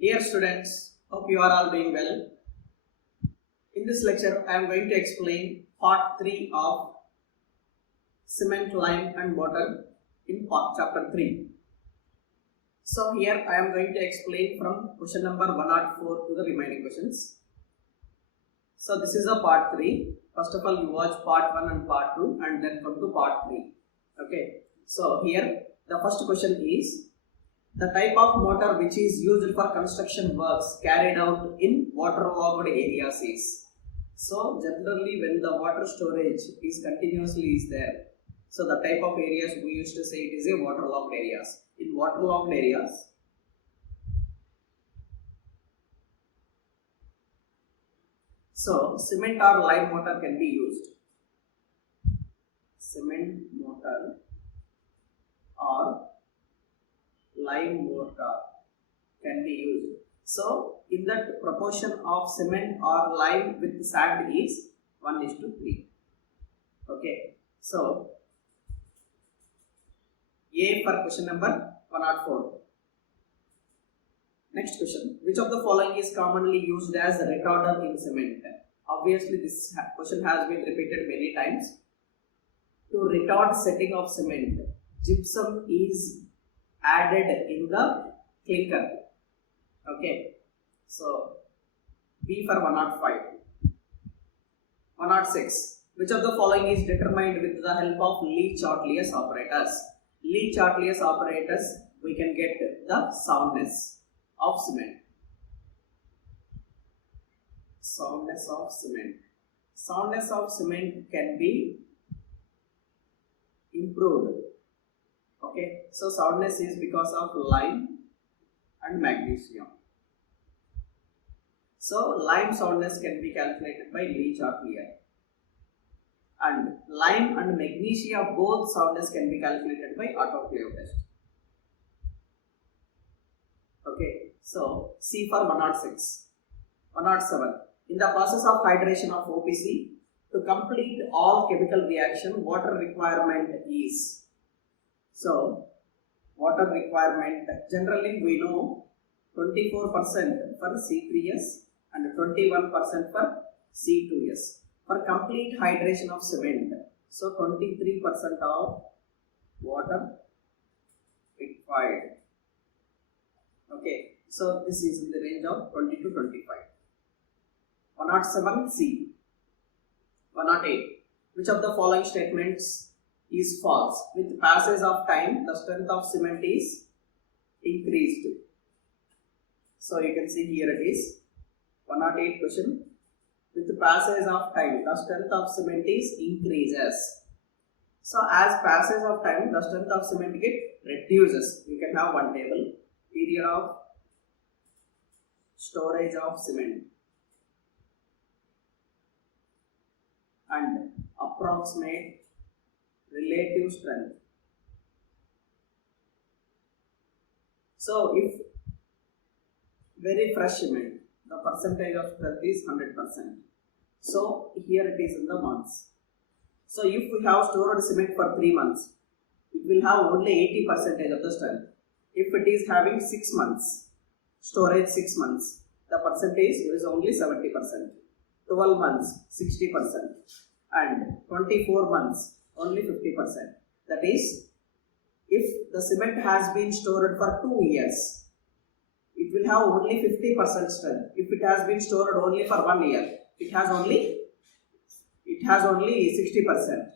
Dear students, hope you are all doing well. In this lecture, I am going to explain part 3 of cement, lime and mortar in chapter 3. So here I am going to explain from question number 104 to the remaining questions. So this is a part 3. First of all, you watch part 1 and part 2 and then come to part 3. Okay. So here the first question is, the type of mortar which is used for construction works carried out in waterlogged areas is. So generally when the water storage is continuously there, so the type of areas we used to say it is a waterlogged areas. In waterlogged areas, so cement or lime mortar can be used. Cement mortar or lime mortar can be used. So in that proportion of cement or lime with sand is 1:3. Okay. So A for question number 104. Next question. Which of the following is commonly used as a retarder in cement? Obviously this question has been repeated many times. To retard setting of cement, gypsum is added in the clinker. Okay. So B for 105. 106. Which of the following is determined with the help of Lee-Chartlius operators? Lee-Chartlius operators, we can get the soundness of cement. Soundness of cement. Soundness of cement can be improved. Okay, so soundness is because of lime and magnesium. So lime soundness can be calculated by Lee-Chartlius, and lime and magnesia both soundness can be calculated by autoclave test. Okay, so C for 106. 107. In the process of hydration of OPC, to complete all chemical reaction, water requirement is. So water requirement, generally we know 24% for C3S and 21% for C2S. For complete hydration of cement, so 23% of water required. Okay, so this is in the range of 20 to 25. 107 C. 108. Which of the following statements is false? With passage of time, the strength of cement is increased. So you can see here it is 108 question. With the passage of time, the strength of cement is increases. So as passage of time, the strength of cement get reduces. You can have one table. Period of storage of cement and approximate relative strength. So if very fresh cement, the percentage of strength is 100%. So here it is in the months. So if we have stored cement for 3 months, it will have only 80% of the strength. If it is having 6 months, storage 6 months, the percentage is only 70%. 12 months, 60%. And 24 months, only 50%. That is, if the cement has been stored for 2 years, it will have only 50% strength. If it has been stored only for 1 year, it has only 60%.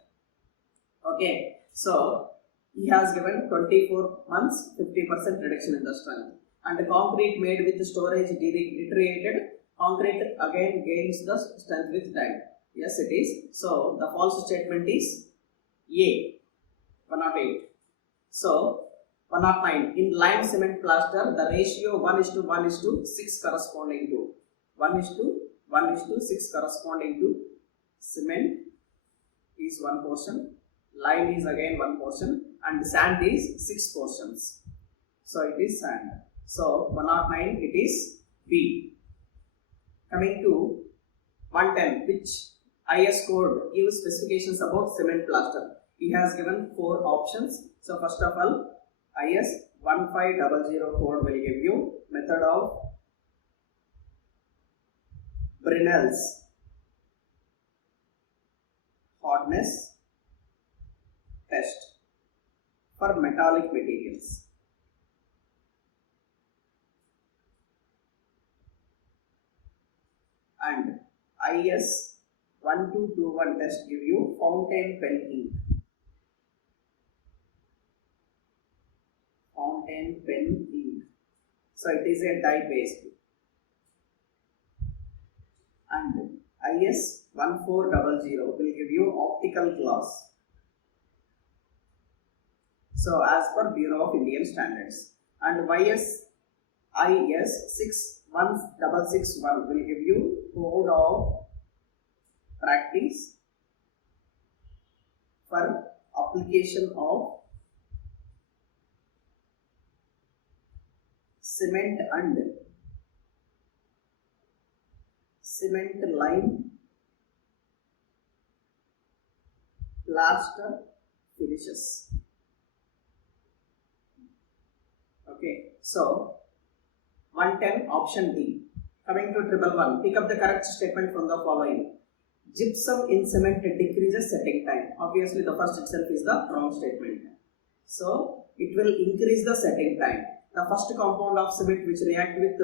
Okay, so he has given 24 months, 50% reduction in the strength. And the concrete made with storage deteriorated, concrete again gains the strength with time. Yes, it is. So the false statement is A. 108. So 109. In lime cement plaster, the ratio 1:1:6 corresponding to 1:1:6 corresponding to cement is 1 portion, lime is again 1 portion, and sand is 6 portions. So it is sand. So 109 it is B. Coming to 110, which IS code gives specifications about cement plaster. He has given 4 options. So first of all, IS 1500 code will give you method of Brunel's hardness test for metallic materials. And IS 1221 test give you fountain pen ink. Fountain pen ink. So it is a dye based. And IS 1400 will give you optical glass. So as per Bureau of Indian Standards. And IS 61661 will give you code of practice for application of cement and cement lime plaster finishes. Okay, so 110 option D. Coming to 111, pick up the correct statement from the following. Gypsum in cement decreases setting time. Obviously, the first itself is the wrong statement. So, it will increase the setting time. The first compound of cement which react with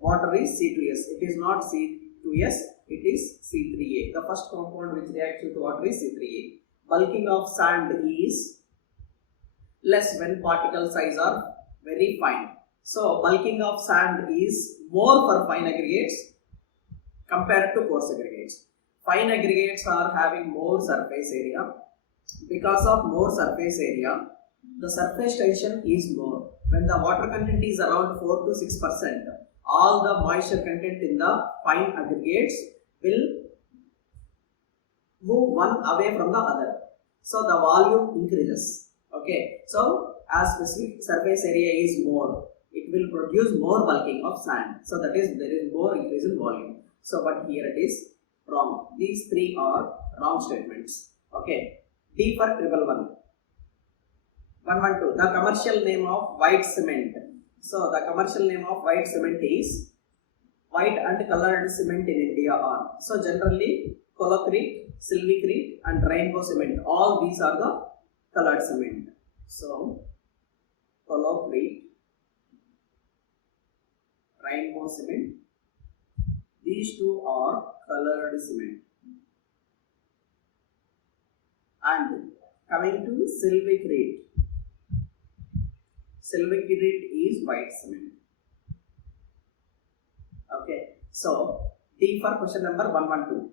water is C2S. It is not C2S, it is C3A. The first compound which reacts with water is C3A. Bulking of sand is less when particle size are very fine. So, bulking of sand is more for fine aggregates compared to coarse aggregates. Fine aggregates are having more surface area. Because of more surface area, the surface tension is more. When the water content is around 4 to 6%, all the moisture content in the fine aggregates will move one away from the other. So the volume increases. Okay. So as specific surface area is more, it will produce more bulking of sand. So that is, there is more increase in volume. So but here it is wrong. These three are wrong statements. Okay. D for 111. 112. The commercial name of white cement. So the commercial name of white cement is white and colored cement in India are. So generally colocrete, silvicrete and rainbow cement. All these are the colored cement. So colocrete, rainbow cement. These two are colored cement. And coming to silvicrete. Silvicrete is white cement. Okay. So D for question number 112.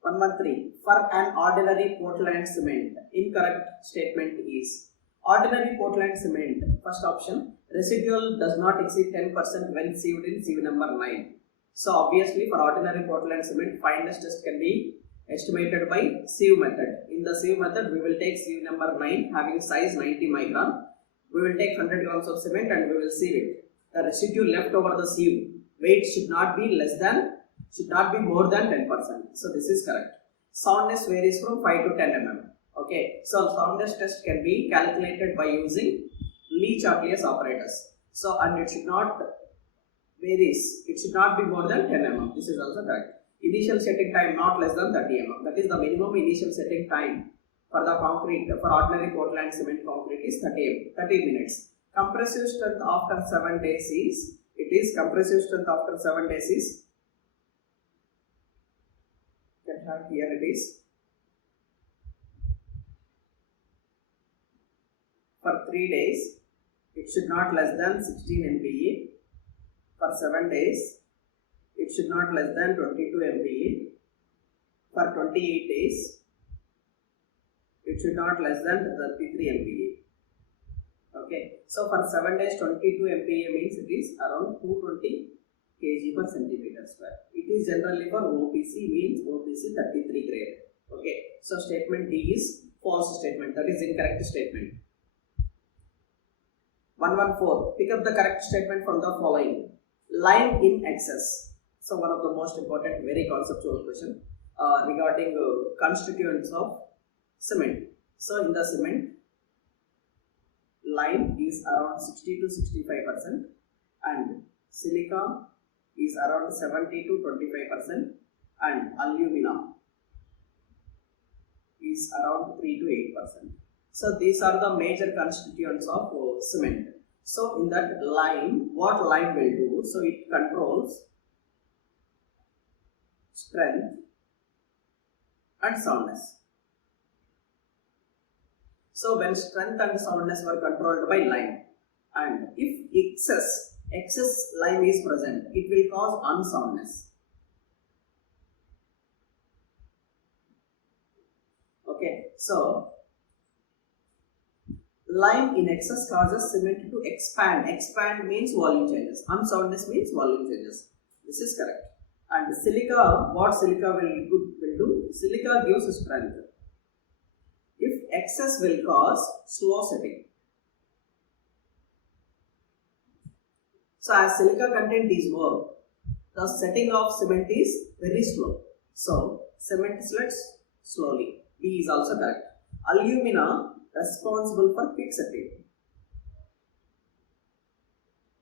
113. For an ordinary Portland cement, incorrect statement is ordinary Portland cement. First option, residual does not exceed 10% when sieved in sieve number 9. So obviously for ordinary Portland cement, fineness test can be estimated by sieve method. In the sieve method, we will take sieve number 9 having size 90 micron. We will take 100 grams of cement and we will sieve it. The residue left over the sieve weight should not be more than 10%. So this is correct. Soundness varies from 5 to 10 mm. Okay. So soundness test can be calculated by using Lee-Chartiers apparatus. So and it should not varies. It should not be more than 10 mm. This is also correct. Initial setting time not less than 30 mm. That is the minimum initial setting time for the concrete, for ordinary Portland cement concrete is 30 minutes. Compressive strength after 7 days is, compressive strength after 7 days is, here it is, for 3 days, it should not less than 16 MPa, for 7 days, it should not less than 22 MPa, for 28 days, it should not less than 33 MPa. Okay, so for 7 days 22 MPa means it is around 220 kg per centimeter square. It is generally for OPC, means OPC 33 grade. Okay, so statement D is false statement, that is incorrect statement. 114. Pick up the correct statement from the following. Lime in excess. So one of the most important, very conceptual question regarding constituents of cement. So in the cement, lime is around 60 to 65% and silica is around 70 to 25% and alumina is around 3 to 8%. So these are the major constituents of cement. So in that lime, what lime will do? So it controls strength and soundness. So when strength and soundness were controlled by lime, and if excess lime is present, it will cause unsoundness. Okay, so lime in excess causes cement to expand. Expand means volume changes. Unsoundness means volume changes. This is correct. And silica, what silica will do? Silica gives strength. If excess will cause slow setting. So as silica content is more, the setting of cement is very slow. So cement sets slowly. B is also correct. Alumina responsible for quick setting.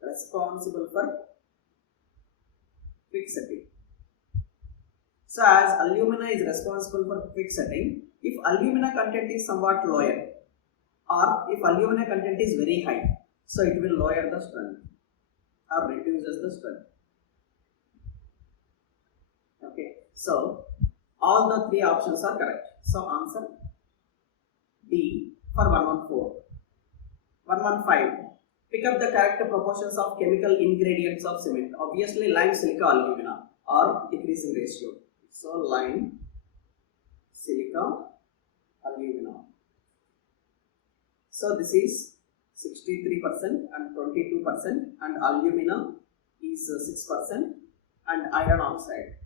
Responsible for quick setting. So as alumina is responsible for quick setting, if alumina content is somewhat lower or if alumina content is very high, so it will lower the strength or reduces the strength. Okay, so all the three options are correct. So answer D for 114. 115. Pick up the correct proportions of chemical ingredients of cement. Obviously lime, silica, alumina are decreasing ratio. So lime, silica, alumina. So this is 63% and 22% and alumina is 6% and iron oxide.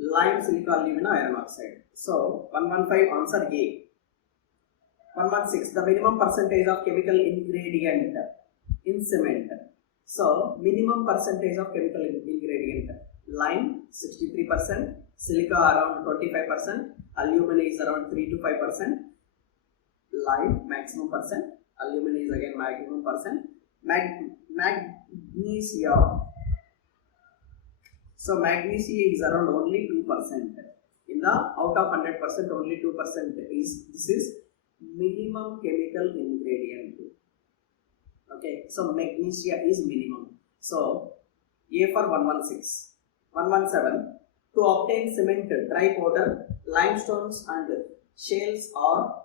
Lime, silica, alumina, iron oxide. So 115 answer A. 116. The minimum percentage of chemical ingredient in cement. So minimum percentage of chemical ingredient. Lime 63%, silica around 25%, alumina is around 3 to 5%. Lime maximum percent, alumina is again maximum percent. Magnesia. So magnesia is around only 2%. In the out of 100%, only 2% is this is minimum chemical ingredient. Okay, so magnesia is minimum. So A for 116. 117. To obtain cement, dry powder, limestones and shales or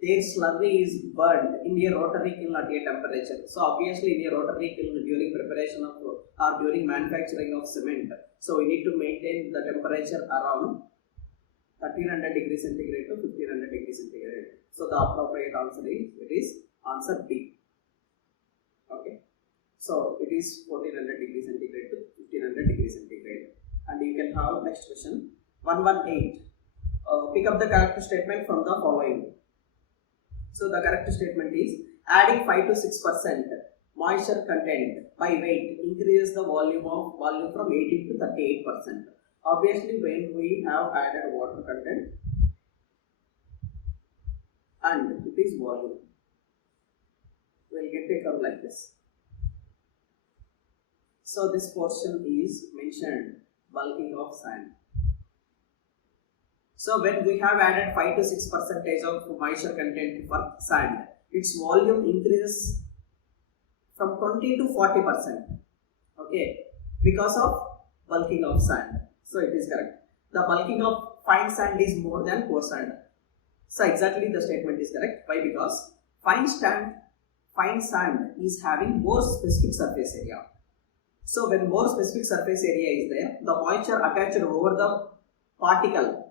their slurry is burned in a rotary kiln at a temperature. So obviously in a rotary kiln during preparation of or during manufacturing of cement, so we need to maintain the temperature around 1300 degrees centigrade to 1500 degrees centigrade. So the appropriate answer is answer B. Okay. So it is 1400 degrees centigrade to 1500 degrees centigrade. And you can have next question. 118. Pick up the correct statement from the following. So the correct statement is adding 5 to 6% moisture content by weight increases the volume from 18 to 38%. Obviously, when we have added water content and it is volume, we will get a curve like this. So this portion is mentioned bulking of sand. So when we have added 5 to 6% of moisture content for sand, its volume increases from 20 to 40%. Okay, because of bulking of sand. So it is correct. The bulking of fine sand is more than coarse sand. So exactly the statement is correct. Why? Because fine sand is having more specific surface area. So when more specific surface area is there, the moisture attached over the particle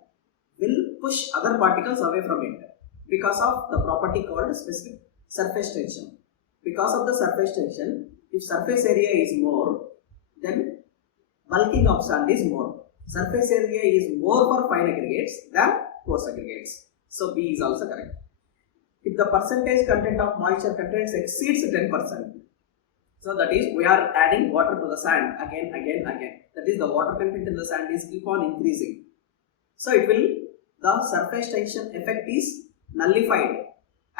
will push other particles away from it because of the property called specific surface tension. Because of the surface tension, if surface area is more, then bulking of sand is more. Surface area is more for fine aggregates than coarse aggregates. So B is also correct. If the percentage content of moisture contains exceeds 10%, so that is we are adding water to the sand again. That is the water content in the sand is keep on increasing. So it will, the surface tension effect is nullified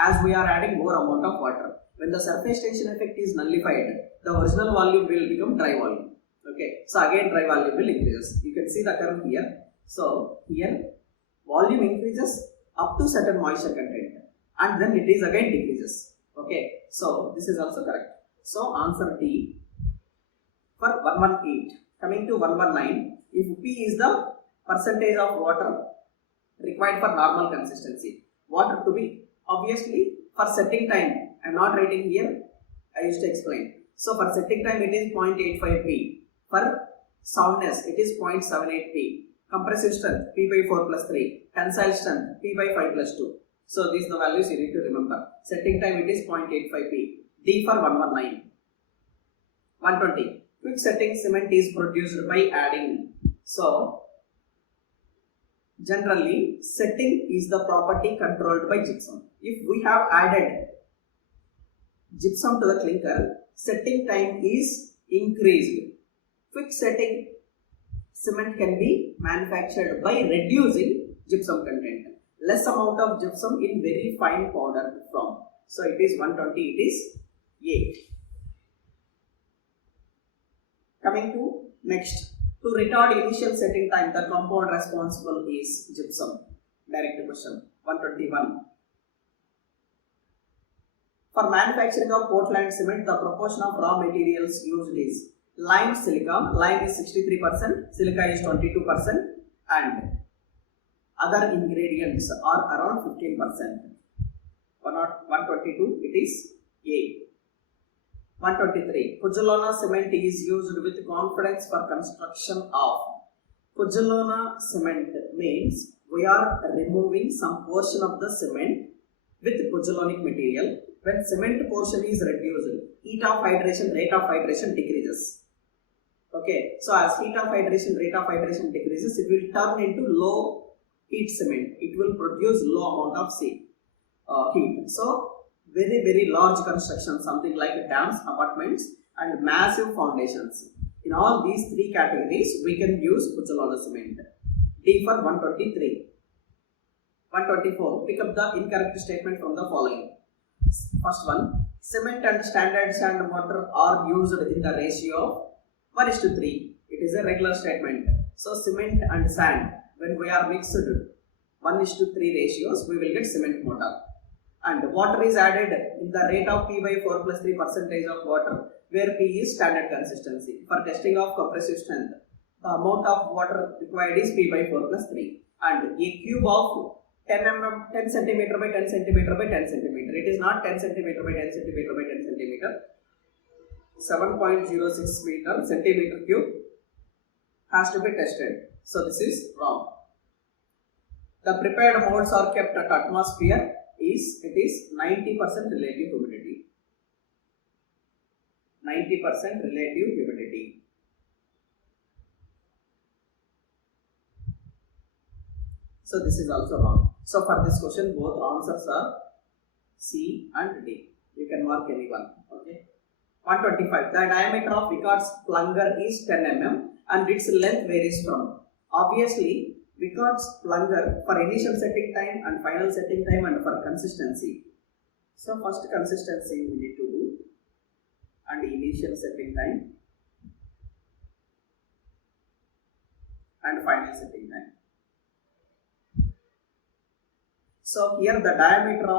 as we are adding more amount of water. When the surface tension effect is nullified, the original volume will become dry volume. Okay, so again dry volume will increase. You can see the curve here. So here volume increases up to certain moisture content and then it is again decreases. Okay, so this is also correct. So answer D for 118. Coming to 119, if P is the percentage of water required for normal consistency, water to be obviously for setting time. I am not writing here, I used to explain. So for setting time it is 0.85 P. For soundness it is 0.78 P. Compressive strength P by 4 plus 3. Tensile strength P by 5 plus 2. So these are the values you need to remember. Setting time it is 0.85 P. D for 119. 120. Quick setting cement is produced by adding. So generally setting is the property controlled by gypsum. If we have added gypsum to the clinker, setting time is increased. Quick setting cement can be manufactured by reducing gypsum content. Less amount of gypsum in very fine powder form. So it is 120, it is A. Coming to next. To retard initial setting time, the compound responsible is gypsum. Direct question. 121. For manufacturing of Portland cement, the proportion of raw materials used is lime silica. Lime is 63%, silica is 22%, and other ingredients are around 15%. 122, it is A. 123. Pozzolana cement is used with confidence for construction of. Pozzolana cement means we are removing some portion of the cement with pozzolanic material. When cement portion is reduced, rate of hydration decreases. Okay, so as rate of hydration decreases, it will turn into low heat cement. It will produce low amount of heat. So very large construction, something like dams, apartments, and massive foundations. In all these three categories, we can use pozzolana cement. D for 123. 124. Pick up the incorrect statement from the following. First one, cement and standard sand mortar are used in the ratio 1:3. It is a regular statement. So cement and sand, when we are mixed 1:3 ratios, we will get cement mortar. And water is added in the rate of P by 4 plus 3 percentage of water, where P is standard consistency. For testing of compressive strength, the amount of water required is P by 4 plus 3. And a cube of 10 centimeter by 10 centimeter by 10 centimeter. It is not 10 centimeter by 10 centimeter by 10 centimeter. 7.06 meter centimeter cube has to be tested. So this is wrong. The prepared molds are kept at atmosphere. It is 90% relative humidity. 90% relative humidity. So this is also wrong. So for this question, both answers are C and D. You can mark any one. Okay. 125. The diameter of Vicard's plunger is 10 mm and its length varies from. Obviously, Vicard's plunger for initial setting time and final setting time and for consistency. So first consistency we need to do and initial setting time and final setting time. So here the diameter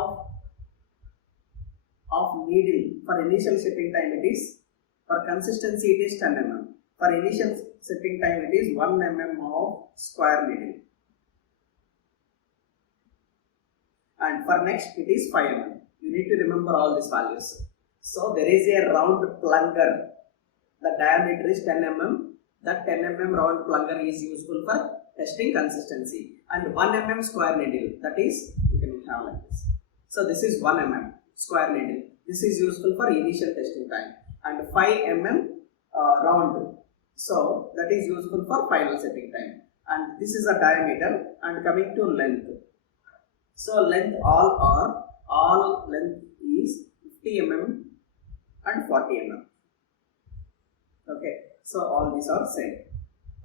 of needle for initial setting time it is, for consistency it is 10 mm. For initial setting time it is 1 mm of square needle. And for next it is 5 mm. You need to remember all these values. So there is a round plunger. The diameter is 10 mm. That 10 mm round plunger is useful for testing consistency. And 1 mm square needle, that is, you can have like this. So this is 1 mm square needle. This is useful for initial testing time. And 5 mm round. So that is useful for final setting time. And this is the diameter. And coming to length. So length all length is 50 mm and 40 mm. Okay. So all these are same.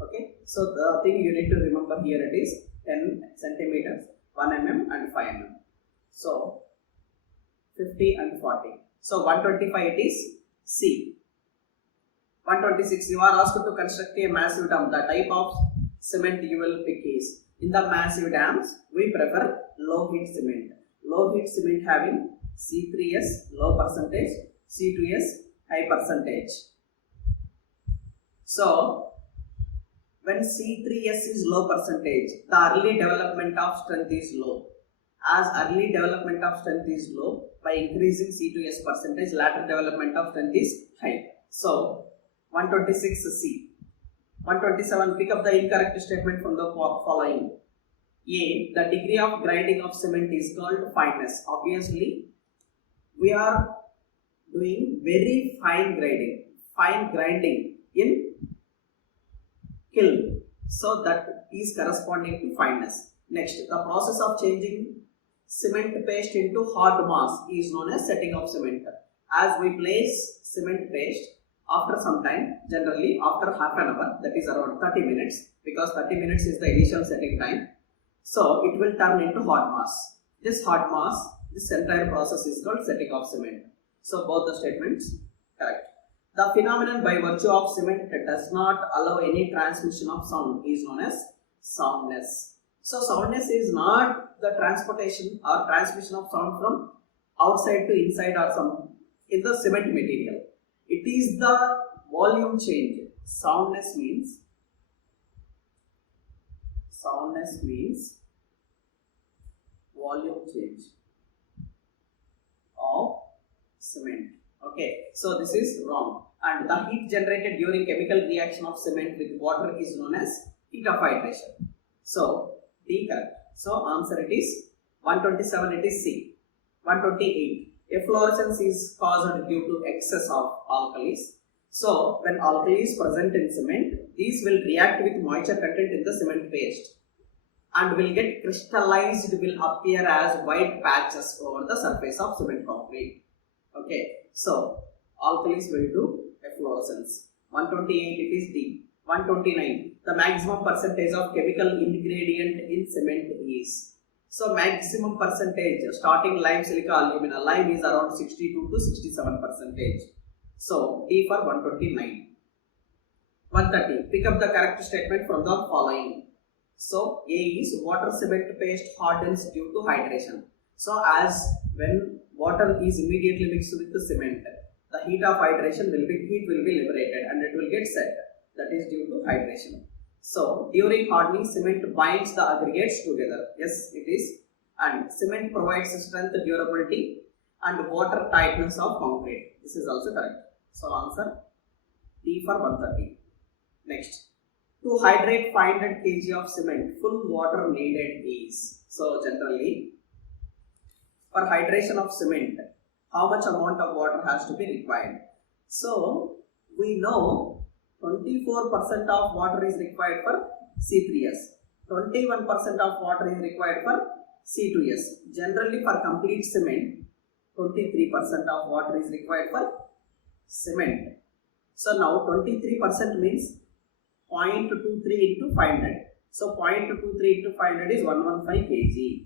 Okay. So the thing you need to remember here it is 10 centimeters, 1 mm and 5 mm. So 50 and 40. So 125 it is C. 126, you are asked to construct a massive dam. The type of cement you will pick is, in the massive dams, we prefer low heat cement. Low heat cement having C3S low percentage, C2S high percentage. So, when C3S is low percentage, the early development of strength is low. As early development of strength is low, by increasing C2S percentage, later development of strength is high. So, 126 C. 127, pick up the incorrect statement from the following. A, the degree of grinding of cement is called fineness. Obviously, we are doing very fine grinding in kiln. So that is corresponding to fineness. Next, the process of changing cement paste into hard mass is known as setting of cement. As we place cement paste, after some time, generally after half an hour, that is around 30 minutes, because 30 minutes is the initial setting time. So it will turn into hard mass. This hard mass, this entire process is called setting of cement. So both the statements correct. The phenomenon by virtue of cement does not allow any transmission of sound is known as soundness. So soundness is not the transportation or transmission of sound from outside to inside or some in the cement material. It is the volume change. Soundness means volume change of cement. Okay, so this is wrong. And the heat generated during chemical reaction of cement with water is known as heat of hydration. So D correct. So answer it is 127, it is C. 128. Efflorescence is caused due to excess of alkalis. So when alkali is present in cement, these will react with moisture content in the cement paste and will get crystallized, will appear as white patches over the surface of cement concrete. Okay, so alkalis will do efflorescence. 128 it is D. 129. The maximum percentage of chemical ingredient in cement is. So maximum percentage, starting lime, silica, alumina. Lime is around 62 to 67%. So D for 129. 130. Pick up the correct statement from the following. So A is water cement paste hardens due to hydration. So as when water is immediately mixed with the cement, the heat of hydration will be liberated and it will get set. That is due to hydration. So during hardening, cement binds the aggregates together. Yes, it is. And cement provides strength, durability and water tightness of concrete. This is also correct. So answer D for 130. Next, to hydrate 500 kg of cement, full water needed is. So generally, for hydration of cement, how much amount of water has to be required? So we know 24% of water is required for C3S, 21% of water is required for C2S. Generally for complete cement, 23% of water is required for cement. So now 23% means 0.23 into 500. So 0.23 into 500 is 115 kg.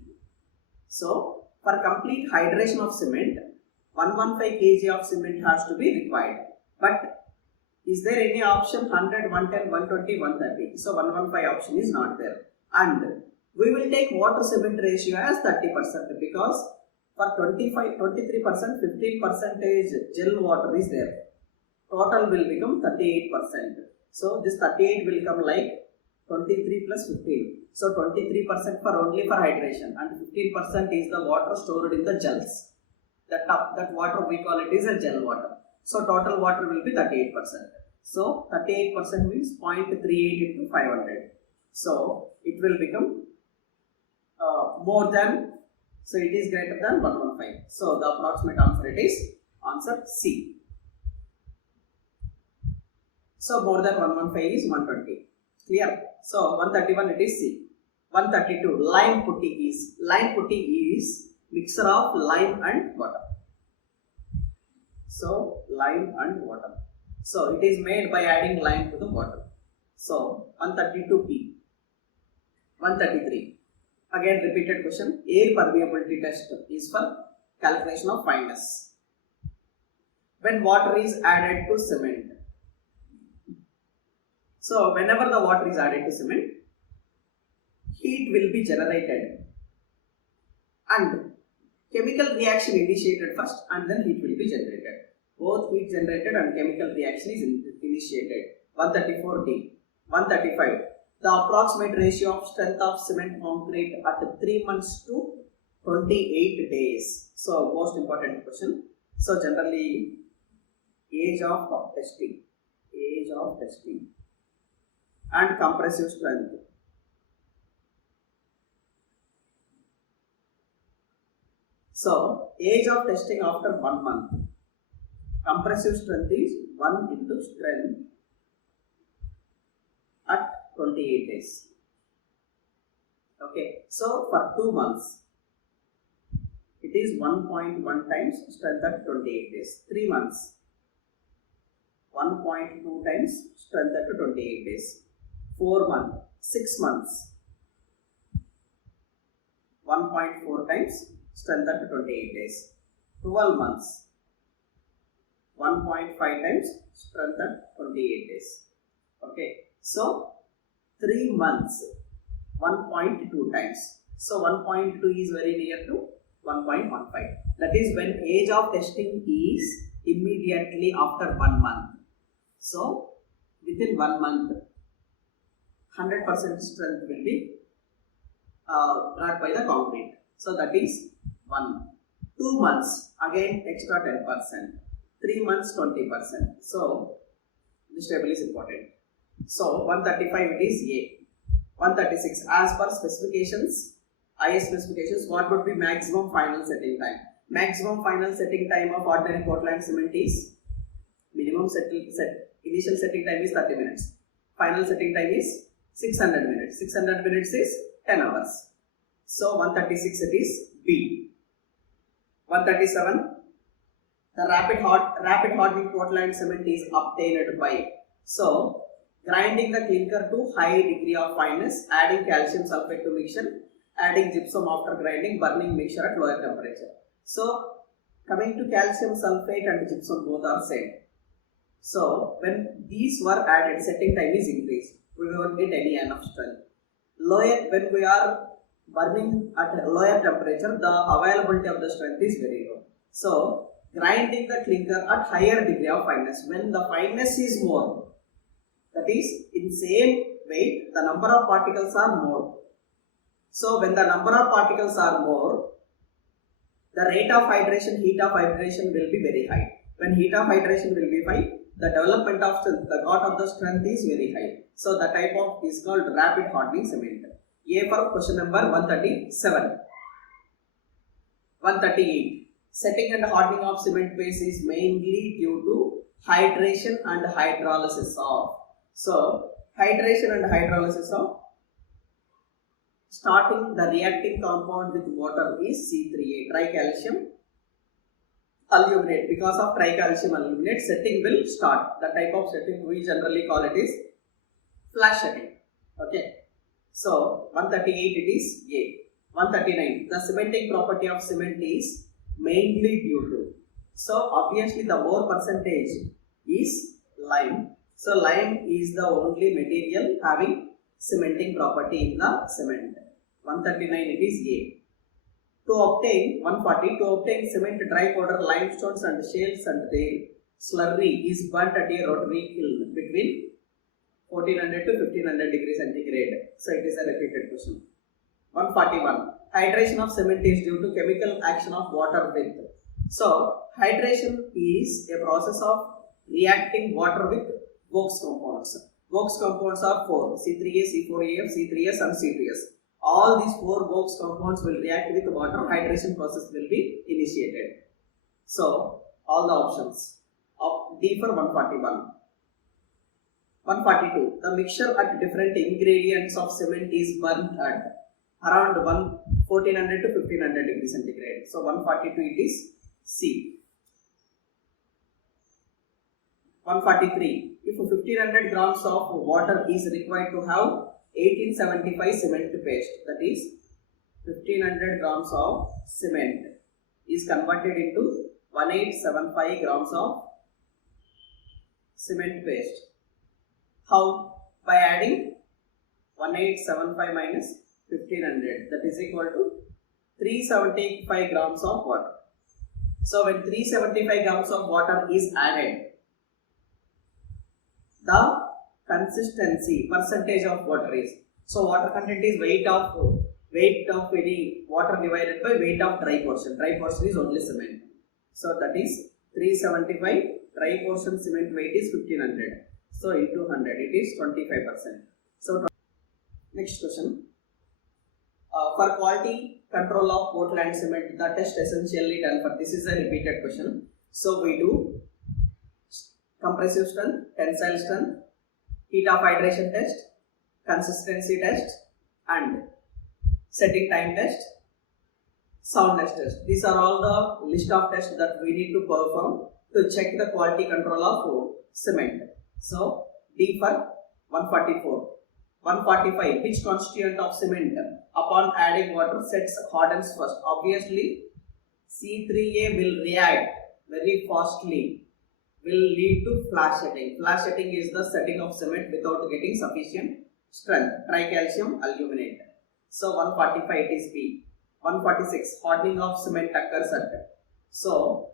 So for complete hydration of cement, 115 kg of cement has to be required. But is there any option 100, 110, 120, 130? So 115 option is not there. And we will take water cement ratio as 30% because for 23%, 15% gel water is there. Total will become 38%. So this 38 will come like 23 plus 15. So 23% for only for hydration and 15% is the water stored in the gels. That water we call it is a gel water. So total water will be 38%. So 38% means 0.38 into 500. So it will become more than, so it is greater than 115. So the approximate answer it is answer C. So more than 115 is 120. Clear? So 131 it is C. 132 lime putty is. Lime putty is mixture of lime and water. So lime and water. So it is made by adding lime to the water. So 132P. 133. Again repeated question. Air permeability test is for calculation of fineness. When water is added to cement. So whenever the water is added to cement, heat will be generated and chemical reaction initiated first and then heat will be generated. Both heat generated and chemical reaction is initiated. 134D. 135. The approximate ratio of strength of cement concrete at 3 months to 28 days. So most important question. So generally age of testing and compressive strength. So age of testing after 1 month. Compressive strength is 1 into strength at 28 days. Okay, so for 2 months it is 1.1 times strength at 28 days. 3 months 1.2 times strength at 28 days. 4 months, 6 months 1.4 times strength at 28 days. 12 months 1.5 times strength at 28 days. Okay, so 3 months 1.2 times. So 1.2 is very near to 1.15. That is when age of testing is immediately after 1 month. So within 1 month 100% strength will be brought by the concrete. So that is 1. 2 months again extra 10%. 3 months 20%. So this table is important. So 135 it is A. 136 as per specifications, IS specifications, what would be maximum final setting time? Maximum final setting time of ordinary Portland cement is minimum initial setting time is 30 minutes. Final setting time is 600 minutes. 600 minutes is 10 hours. So 136 it is B. 137 the rapid hardening Portland cement is obtained by grinding the clinker to high degree of fineness, adding calcium sulfate to mixture, adding gypsum after grinding, burning mixture at lower temperature. So coming to calcium sulfate and gypsum, both are same. So when these were added, setting time is increased. We won't get any enough strength. When we are burning at a lower temperature, the availability of the strength is very low. So grinding the clinker at higher degree of fineness. When the fineness is more, that is in same weight, the number of particles are more. So when the number of particles are more, the rate of hydration, heat of hydration will be very high. When heat of hydration will be high, the development of strength, the got of the strength is very high. So the type of is called rapid hardening cement. A for question number 137. 138. Setting and hardening of cement base is mainly due to hydration and hydrolysis of. So hydration and hydrolysis of starting the reacting compound with water is C3A, tricalcium aluminate. Because of tricalcium aluminate, setting will start. The type of setting we generally call it is flash setting. Okay. So 138 it is A. 139. The cementing property of cement is mainly due to. So obviously the more percentage is lime. So lime is the only material having cementing property in the cement. 139 it is A. To obtain 140, to obtain cement, dry powder, limestones and shales and their slurry is burnt at a rotary kiln between 1400 to 1500 degrees centigrade. So it is a repeated question. 141. Hydration of cement is due to chemical action of water with. So hydration is a process of reacting water with Vox compounds. Vox compounds are 4. C3A, C4AF, C3S and C2S. All these 4 Vox compounds will react with water. Hydration process will be initiated. So all the options. D for 141. 142. The mixture at different ingredients of cement is burnt at around 1400 to 1500 degrees centigrade. So 142 it is C. 143. If 1500 grams of water is required to have 1875 cement paste, that is 1500 grams of cement is converted into 1875 grams of cement paste. How? By adding 1875 minus 1500, that is equal to 375 grams of water. So when 375 grams of water is added, the consistency percentage of water is, so water content is weight of any water divided by weight of dry portion. Dry portion is only cement. So that is 375, dry portion cement weight is 1500. So into 100 it is 25%. So next question. For quality control of Portland cement, the test essentially done for this is a repeated question. So we do compressive strength, tensile strength, heat of hydration test, consistency test, and setting time test, soundness test. These are all the list of tests that we need to perform to check the quality control of cement. So D for 144. 145. Which constituent of cement upon adding water hardens first? Obviously, C3A will react very fastly, will lead to flash setting. Flash setting is the setting of cement without getting sufficient strength. Tricalcium aluminate. So 145 it is B. 146. Hardening of cement occurs at. So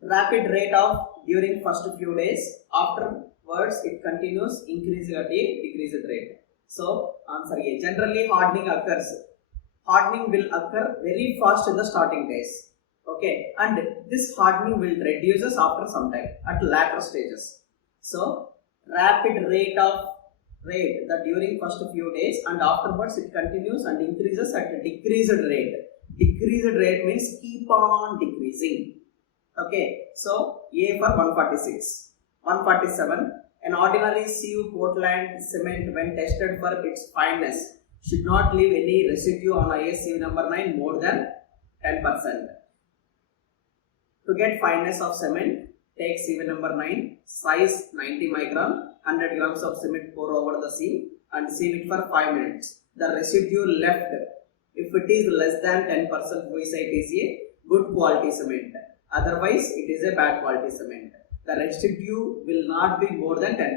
rapid rate of during first few days, afterwards it continues increasing at a decreased rate. So answer A. Generally hardening occurs. Hardening will occur very fast in the starting days. Okay, and this hardening will reduces after some time at later stages. So rapid rate the during first few days, and afterwards it continues and increases at a decreased rate. Decreased rate means keep on decreasing. Okay, so A for 146. 147. An ordinary sieve Portland cement when tested for its fineness should not leave any residue on IS sieve number 9 more than 10%. To get fineness of cement, take sieve number 9, size 90 micron, 100 grams of cement pour over the sieve and sieve it for 5 minutes. The residue left, if it is less than 10%, we say it is a good quality cement. Otherwise, it is a bad quality cement. The residue will not be more than 10%.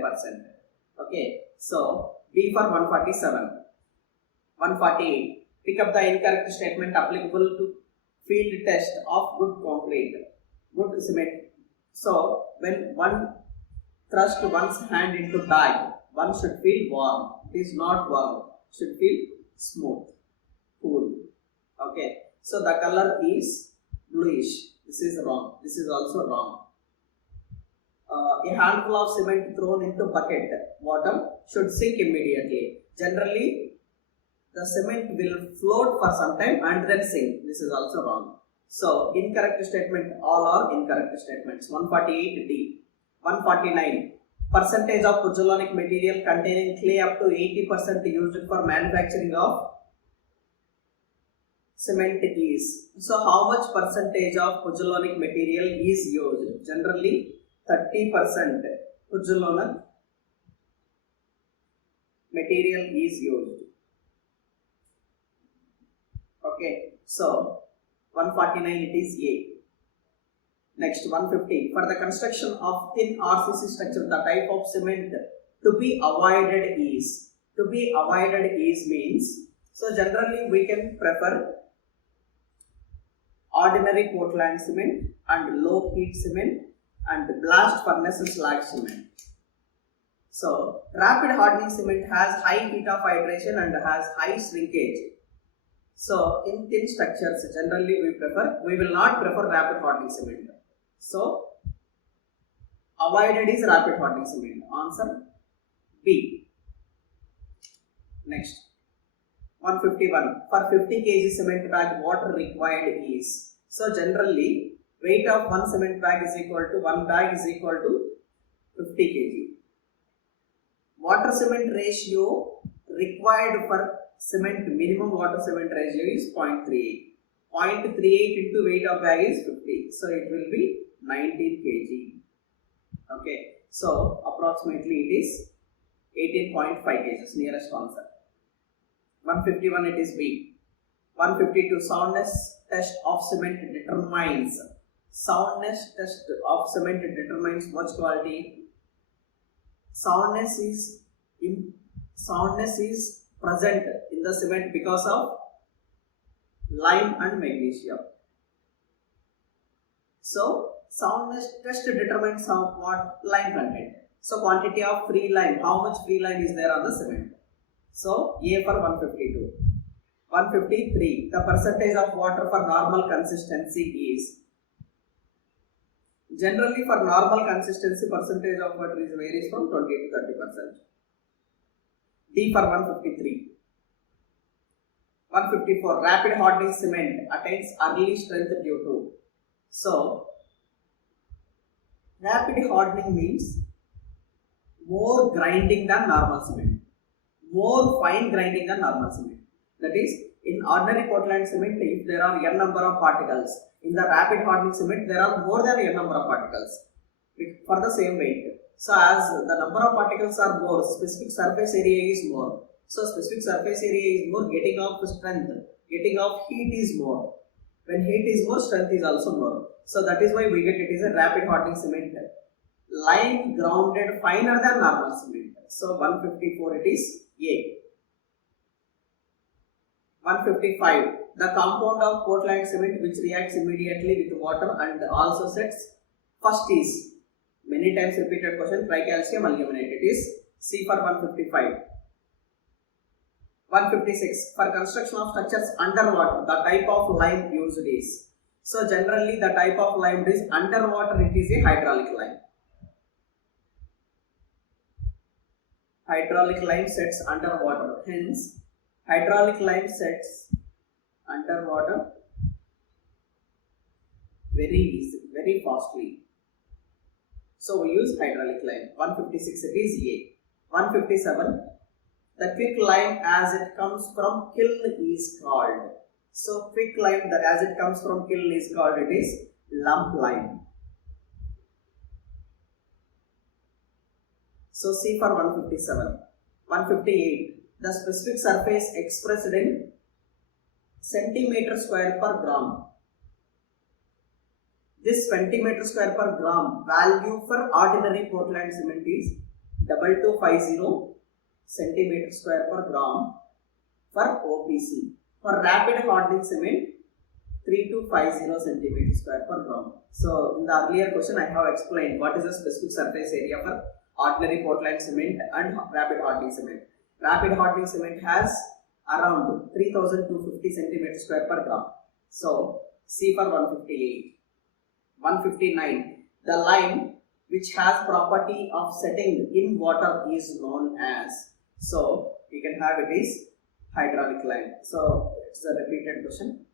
Okay, so B for 147. 148. Pick up the incorrect statement applicable to field test of good concrete, good cement. So when one thrust one's hand into bag, one should feel warm. It is not warm. Should feel smooth, cool. Okay. So the color is bluish. This is wrong. This is also wrong. A handful of cement thrown into bucket water should sink immediately. Generally, the cement will float for some time and then sink. This is also wrong. So, incorrect statement, all are incorrect statements. 148D. 149. Percentage of pozzolanic material containing clay up to 80% used for manufacturing of cement is. So, how much percentage of pozzolanic material is used? Generally, 30% pozzolanic material is used. Okay, so 149 it is A. Next 150. For the construction of thin RCC structure, the type of cement to be avoided is. To be avoided is means, so generally we can prefer ordinary Portland cement and low heat cement and blast furnace slag cement. So rapid hardening cement has high heat of hydration and has high shrinkage. So in thin structures generally we will not prefer rapid hardening cement. So avoided is rapid hardening cement. Answer B. Next 151. For 50 kg cement bag, water required is. So generally weight of one cement bag is equal to one bag is equal to 50 kg. Water cement ratio required for cement, minimum water cement ratio is 0.38. 0.38 into weight of bag is 50. So it will be 19 kg. Okay. So approximately it is 18.5 kg, nearest answer. 151 it is B. 152. Soundness test of cement determines. Soundness test of cement determines what quality? Soundness is present in the cement because of lime and magnesium. So soundness test determines what lime content. So quantity of free lime, how much free lime is there on the cement. So A for 152. 153. The percentage of water for normal consistency is. Generally for normal consistency, percentage of water is varies from 20 to 30%. D for 153. 154. Rapid hardening cement attains early strength due to. So rapid hardening means more grinding than normal cement, more fine grinding than normal cement. That is, in ordinary Portland cement, if there are n number of particles, in the rapid hardening cement there are more than n number of particles for the same weight. So as the number of particles are more, specific surface area is more. So specific surface area is more, getting off strength, getting off heat is more. When heat is more, strength is also more. So that is why we get it is a rapid hardening cement. Lime grounded finer than normal cement. So 154 it is A. 155. The compound of Portland cement which reacts immediately with water and also sets. First is, many times repeated question, tricalcium aluminate. It is C for 155. 156. For construction of structures underwater, the type of lime used is. So generally the type of lime is underwater, it is a hydraulic lime. Hydraulic lime sets underwater. Hence, hydraulic lime sets underwater very easy, very fastly. So we use hydraulic lime. 156 it is A. 157. The quick lime as it comes from kiln is called. So quick lime that as it comes from kiln is called, it is lump lime. So C for 157. 158. The specific surface expressed in centimeter square per gram. This centimeter square per gram value for ordinary Portland cement is 2250 centimeter square per gram for OPC. For rapid hardening cement, 3250 centimeter square per gram. So in the earlier question I have explained what is the specific surface area for ordinary Portland cement and rapid hardening cement. Rapid hardening cement has around 3250 centimeter square per gram. So C for 158. 159. The lime which has property of setting in water is known as. So we can have it is hydraulic lime. So it's a repeated question.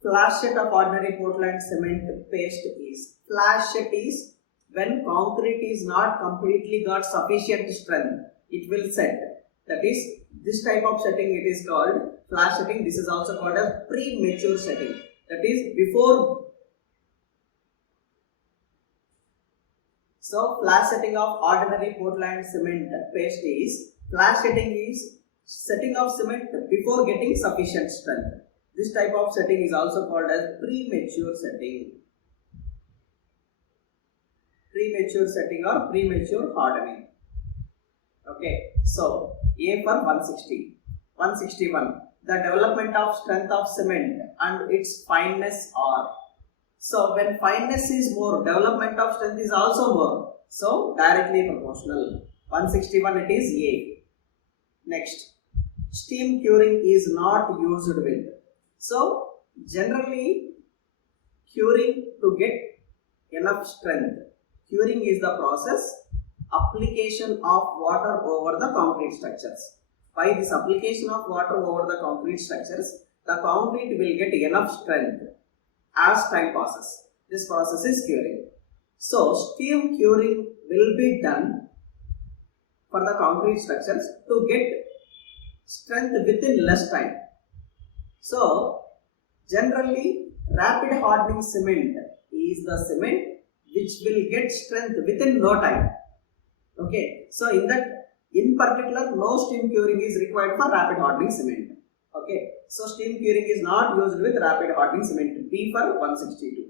Flash set of ordinary Portland cement paste is. Flash set is when concrete is not completely got sufficient strength, it will set. That is, this type of setting it is called flash setting. This is also called as premature setting. That is before. So flash setting of ordinary Portland cement paste is, flash setting is setting of cement before getting sufficient strength. This type of setting is also called as premature setting. Premature setting or premature hardening. Okay, so A for 160. 161. The development of strength of cement and its fineness are. So when fineness is more, development of strength is also more. So directly proportional. 161 it is A. Next, steam curing is not used with. So generally curing to get enough strength. Curing is the process application of water over the concrete structures. By this application of water over the concrete structures, the concrete will get enough strength as time passes. This process is curing. So steam curing will be done for the concrete structures to get strength within less time. So generally rapid hardening cement is the cement which will get strength within no time. Okay, so in particular no steam curing is required for rapid hardening cement. Okay, so steam curing is not used with rapid hardening cement. B for 162.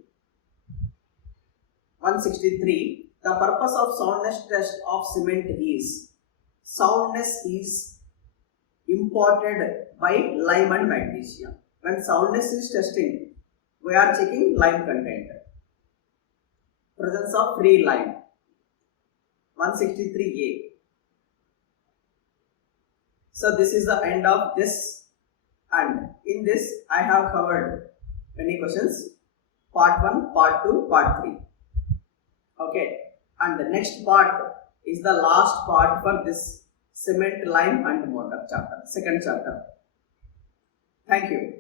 163. The purpose of soundness test of cement is soundness is imported by lime and magnesium. When soundness is testing, we are checking lime content. Presence of free lime. 163A. So this is the end of this, and in this I have covered many questions. Part 1, Part 2, Part 3. Okay, and the next part is the last part for this cement, lime and mortar chapter, second chapter. Thank you.